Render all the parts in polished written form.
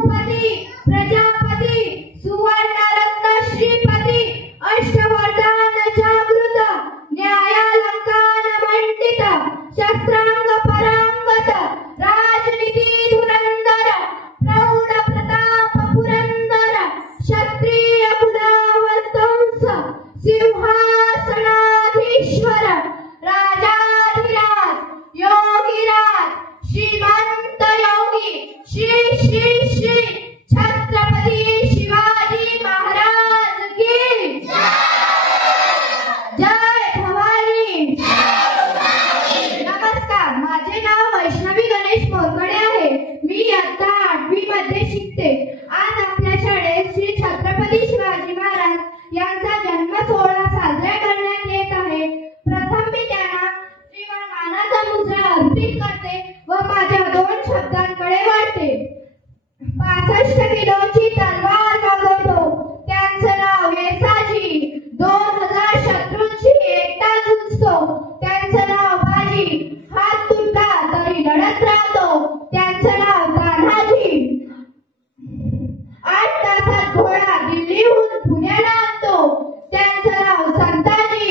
भूपती प्रजापती सुवर्णरत्न श्रीपती अष्टवर्धन जागृत न्यायालंकार मंडित शस्त्रांग परांगत राजनीती धुरंधर प्रौढ प्रताप पुरंदर क्षत्रिय कुलावतंस सिंहासनाधीश्वर राजाधिराज योगीराज श्रीमंत योगी श्री श्री श्री छत्रपती शिवाजी महाराज की जय भवानी। नमस्कार, माझे नाव वैष्णवी गणेश मोरकडे आहे। मी इयत्ता 8वी मध्ये शिकते। आज आपल्या शाळेत श्री छत्रपती शिवाजी महाराज यांचा जन्म सोहळा साजरा करण्यात येत आहे। प्रथम मी त्यांना श्रीमानाचा मुजरा अर्पित करते व माझ्या 2 शब्दांकडे वाढते। 65 किलोची तलवार मागवतो त्यांचं नाव येसाजी, 2000 शत्रूंशी एकटा झुंजतो त्यांचं नाव बाजी, हात तुटला तरी लढत राहतो त्यांचं नाव तान्हाजी, 8 तासात घोडा दिल्लीहून पुण्याला आणतो त्यांचं नाव संताजी,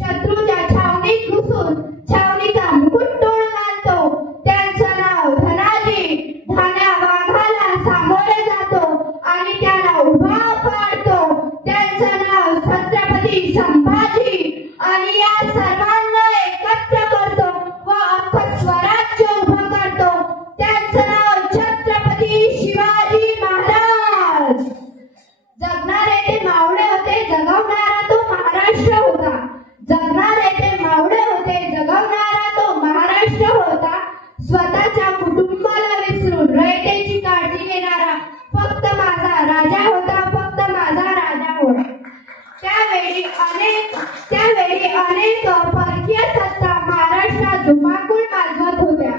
शत्रूच्या छावणीत घुसून छावणीचा मुकुट तोडून आणतो त्यांचं नाव धनाजी, धान्या वाघाला सामोरे जातो आणि त्याला उभा पाडतो त्यांचं नाव छत्रपती संभाजी, आणि या सर्वांना एकत्र करतो व अख्खं स्वराज्य उभं करतो त्यांचं नाव छत्रपती शिवाजी महाराज। जगणारे ते मावळे होते, जगवणारा तो महाराष्ट्र होता। जगणारे ते मावळे होते, जगवणारा तो महाराष्ट्र होता। स्वतःच्या कुटुंबाला विसरून रयतेची काळजी घेणारा फक्त माझा राजा होता, फक्त माझा राजा होता। त्यावेळी अनेक परकीय सत्ता महाराष्ट्रात धुमाकूळ माजवत होत्या।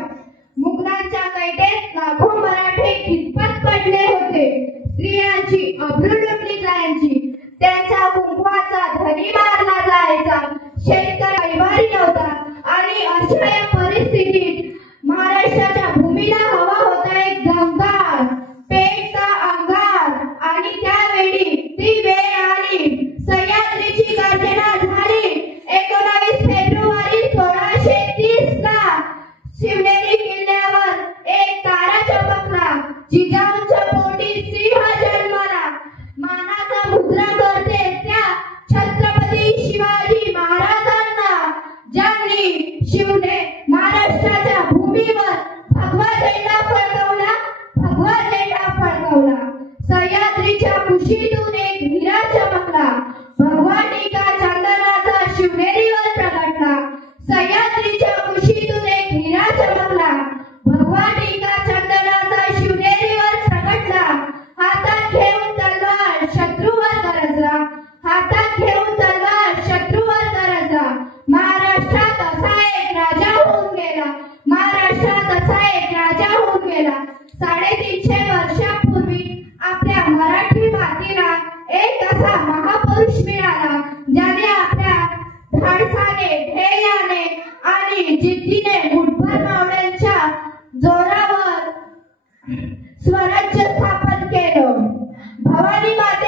मुघलांच्या कैदेत लाखो मराठे कितपत पडले होते। स्त्रियांची अब्रू लुटली जायची, त्यांच्या कुंकवाचा धनी मारला जायचा, शेतकरी कैवारी नव्हता। आणि अशा या परिस्थितीत महाराष्ट्राच्या भूमीला हवा होता एक दमदार पेटता अंगार, आणि त्यावेळी ती वेळ आली। सह्याद्रीची गर्जना झाली 19 फेब्रुवारी 1630 ला। शिवनेरी किल्ल्यावर एक तारा चमकला, जिजाऊंच्या पोटी सिंह जन्मला। मानाचा मुजरा करते त्या छत्रपती शिवाजी महाराजांना, ज्यांनी महाराष्ट्राच्या भूमीवर भगवा झेंडा फडकवला, भगवा झेंडा फडकवला। सह्याद्रीच्या कुशीतून एक हिरा चमकला, भगवा टीका चंदनाचा शिवनेरीवर प्रगटला। सह्याद्रीच्या कुशीतून एक हिरा चमकला, भगवा टीका चंदनाचा शिवनेरीवर प्रगटला। हातात घेऊन तलवार शत्रूवर गरजला, हातात घेऊन तलवार शत्रूवर गरजला। महाराष्ट्रात असा एक राजा होऊन गेला, महाराष्ट्रात असा एक राजा होऊन गेला। 350 वर्षापूर्वी आपल्या मराठी मातीला एक असा महापुरुष मिळाला, ज्याने आपल्या धाडसाने, ध्येयाने आणि जिद्दीने मुठभर मावळ्यांच्या जोरावर स्वराज्य स्थापन केलं। भवानी माता